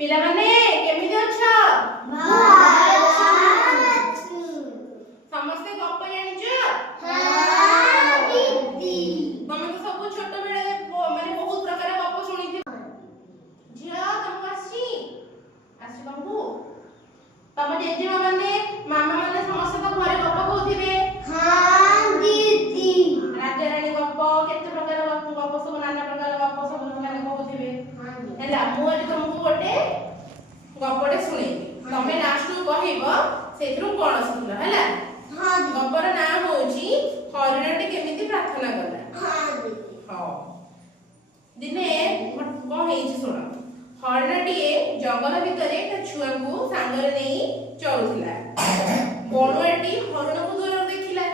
ପିଲାମାନେ କେମିତି ଅଛ? ସମସ୍ତେ ଗପ ଜାଣିଛ? ତମେ ତ ସବୁ ଛୋଟ ବେଳେ ମାନେ ବହୁତ ପ୍ରକାର ଗପ ଶୁଣିଥିବ। ଝିଅ ତମକୁ ଆସିଛି ତମକୁ? ତମ ଜେଜେମା ମାନେ ମାମା ମାନେ ସମସ୍ତେ ତ ଘରେ ଗପ କହୁଥିବେ। ରାଜାରାଣୀ ଗପ, କେତେ ପ୍ରକାର ଗପ ସବୁ, ନାନା ପ୍ରକାର ଗପ ସବୁ ମାନେ କହୁଥିବେ। ହେଲା, ମୁଁ ଆଜି ତମକୁ ଗୋଟେ ଗପଟେ ଶୁଣେଇବି। ତମେ ଲାଷ୍ଟକୁ କହିବ ସେଥିରୁ କଣ ଶିଖିଲ। ହେଲା, ଗପର ନାଁ ହଉଛି ହରିଣଟି କେମିତି ପ୍ରାର୍ଥନା କଲା। ହଉ, ଦିନେ କଣ ହେଇଛି ଶୁଣ। ହରିଣଟିଏ ଜଙ୍ଗଲ ଭିତରେ ତା ଛୁଆଙ୍କୁ ସାଙ୍ଗରେ ନେଇ ଚଳୁଥିଲା। ବଣୁଆଟି ହରିଣକୁ ଦୂରରୁ ଦେଖିଲା।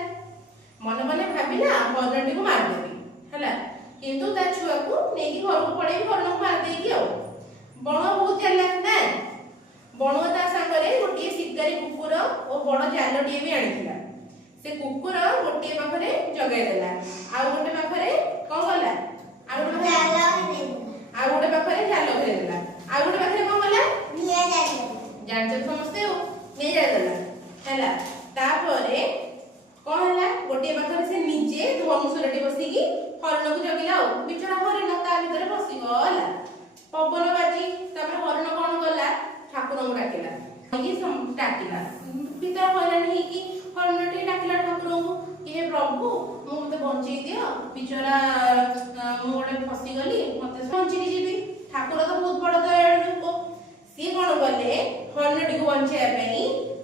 ମନେ ମନେ ଭାବିଲା ହରିଣଟିକୁ ମାରିଦେବି। ହେଲା, କିନ୍ତୁ ତା ଛୁଆକୁ ନେଇକି ଘରକୁ ପଳେଇବି, ହରିଣକୁ ମାରିଦେଇକି। ଆଉ ବଣୁଆ ବହୁତ ଚାଲାକ ନା। ବଣୁଆ ତା ସାଙ୍ଗରେ ଗୋଟିଏ ଶିକାରୀ କୁକୁର ଓ ବଡ଼ ଜାଲଟିଏ ବି ଆଣିଥିଲା। ସେ କୁକୁର ଗୋଟିଏ ପାଖରେ ଜଗାଇଦେଲା, ଆଉ ଗୋଟେ ପାଖରେ କଣ କଲା, ଆଉ ଗୋଟେ ପାଖରେ ଜାଲ ଘେରେଇଦେଲା, ଆଉ ଗୋଟେ ପାଖରେ କଣ କଲା, ଜାଣିଛ ସମସ୍ତେ, ଆଉ ନିଆଁ ଜାଳିଦେଲା। ହେଲା, ତାପରେ କଣ ହେଲା, ଗୋଟିଏ ପାଖରେ ସେ ନିଜେ ଧନୁଶୂଳଟି ବସିକି ହରିଣକୁ ଜଗିଲା। ଆଉ ବିଚରା ହରିଣ ତା ଭିତରେ ପଶିଗଲା। ପବନ ବାଜି ତାପରେ ହରିଣ କଣ କଲା, ଠାକୁରଙ୍କୁ ଡାକିଲା। ଭିତରେ ହଇରାଣ ହେଇକି ହରିଣଟି ଡାକିଲା ଠାକୁରଙ୍କୁ, ହେ ପ୍ରଭୁ ମତେ ବଞ୍ଚେଇ ଦିଅ, ବିଚରା ମୁଁ ଗୋଟେ ଫସିଗଲି, ମତେ ବଞ୍ଚିକି ଯିବି। ଠାକୁର ତ ବହୁତ ବଡ଼ ଦୟାଳୁ ଲୋକ। ସିଏ କଣ କଲେ, ହରିଣଟିକୁ ବଞ୍ଚେଇବା ପାଇଁ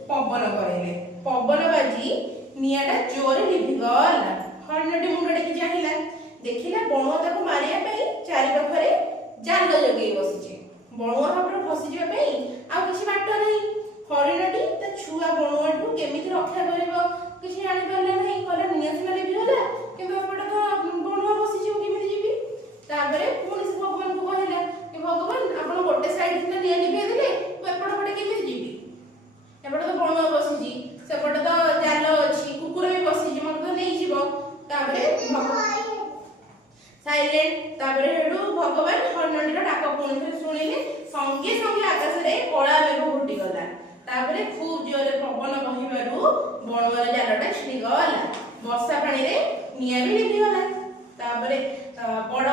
ପବନ କରାଇଲେ। ପବନ ବାଜି ନିଆଁଟା ଜୋରେ ଲିଭିଗଲା। ହରିଣଟି ମୁଣ୍ଡ ଟେକି ଚାହିଁଲା, ଦେଖିଲା ବଣୁଆ ତାକୁ ମାରିବା ପାଇଁ ଚାରି ପାଖରେ ଜାଲ ଜଗେଇ ବସିଛି। ବଣୁଆ ଭାବରେ ଫସିଯିବା ପାଇଁ ଆଉ କିଛି ବାଟ ନାହିଁ। ହରିଣଟି ତା ଛୁଆ ବଣୁଆଠୁ କେମିତି ରକ୍ଷା କରିବ କିଛି ଜାଣିପାରିଲା ନାହିଁ। କହିଲା ନିଆଁ ସିନା ଲିଭିଗଲା, କିନ୍ତୁ ଏପଟେ ତ ବଣୁଆ ବସିଛି, ମୁଁ କେମିତି ଯିବି? ତାପରେ ପୁଣି ସେ ଭଗବାନଙ୍କୁ କହିଲା କି ଭଗବାନ, ଆପଣ ଗୋଟେ ସାଇଡ ସିନା ନିଆଁ ଲିଭେଇ ଦେଲେ, ମୁଁ ଏପଟ ପଟେ କେମିତି ଯିବି? ଏପଟେ ତ ବଣୁଆ ବସିଛି, ସେପଟେ ତ ଜାଲ ଅଛି, କୁକୁର ବି ବସିଛି, ମତେ ତ ନେଇଯିବ। ତାପରେ ସାଇଲେଣ୍ଟ। ତାପରେ ହେଠୁ ଭଗବାନ ହରିଣଟିର ଡାକ ପୁଣି ଥରେ ଶୁଣିଲେ। ସଙ୍ଗେ ସଙ୍ଗେ ଆକାଶରେ କଳା ମେଘ ଫୁଟିଗଲା। ତାପରେ ଖୁବ ଜୋରରେ ପବନ ବହିବାରୁ ବଣୁଆର ଜାଲଟା ଛିଡ଼ିଗଲା। ବର୍ଷା ପାଣିରେ ନିଆଁ ବି ଲିଭିଗଲା। ତାପରେ ବଡ଼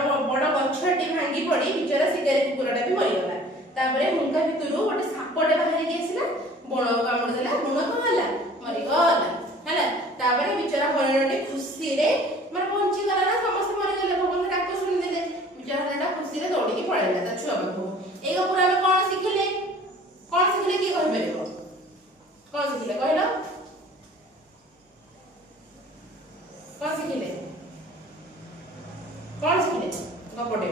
ଗଛଟି ଭାଙ୍ଗି ପଡ଼ି ବିଚରା ଶିକାରୀ କୁକୁରଟା ବି ମରିଗଲା। ତାପରେ ହୁଙ୍କା ଭିତରୁ ଗୋଟେ ସାପଟେ ବାହାରିକି ଆସିଲା, ବଣକୁ କାମୁଡ଼ି ଦେଲା। ବଣ କଣ ହେଲା, ମରିଗଲା। ହେଲା, ତାପରେ ବିଚରା ହରିଣଟି ଖୁସିରେ ମାନେ ବଞ୍ଚିଗଲା ନା, ସମସ୍ତେ ମରିଗଲେ, ଭଗବାନ ଡାକ ଶୁଣିଦେଲେ। ବିଚରା ହରିଣଟା ଖୁସିରେ ଦୌଡ଼ିକି ପଳେଇଲା ତା ଛୁଆ ପାଖକୁ। ଏଇ ଗପରୁ ଆମେ କଣ ଶିଖିଲେ? କଣ ଶିଖିଲେ କିଏ କହିପାରିବ? କଣ ଶିଖିଲେ କହିଲ? କଣ ଶିଖିଲେ? କଣ ଶିଖିଲେ ଗପଟେ?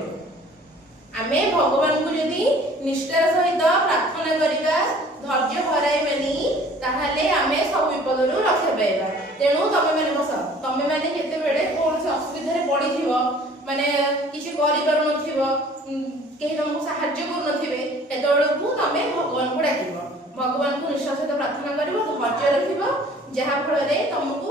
ଆମେ ଭଗବାନଙ୍କୁ ଯଦି ନିଷ୍ଠାର ସହିତ ପ୍ରାର୍ଥନା କରିବା, ଧୈର୍ଯ୍ୟ ହରାଇବାନି, ତାହେଲେ ଆମେ ସବୁ ବିପଦରୁ ରକ୍ଷା ପାଇବା। ତେଣୁ ତମେମାନେ ବସ, ତମେମାନେ ଯେତେବେଳେ କୌଣସି ଅସୁବିଧାରେ ପଡ଼ିଥିବ, ମାନେ କିଛି କରିପାରୁନଥିବ, କେହି ତମକୁ ସାହାଯ୍ୟ କରୁନଥିବେ, ସେତେବେଳକୁ ତମେ ଭଗବାନଙ୍କୁ ଡାକିବ। ଭଗବାନଙ୍କୁ ନିଷ୍ଠାର ସହିତ ପ୍ରାର୍ଥନା କରିବ, ଧୈର୍ଯ୍ୟ ରଖିବ, ଯାହା ଫଳରେ ତମକୁ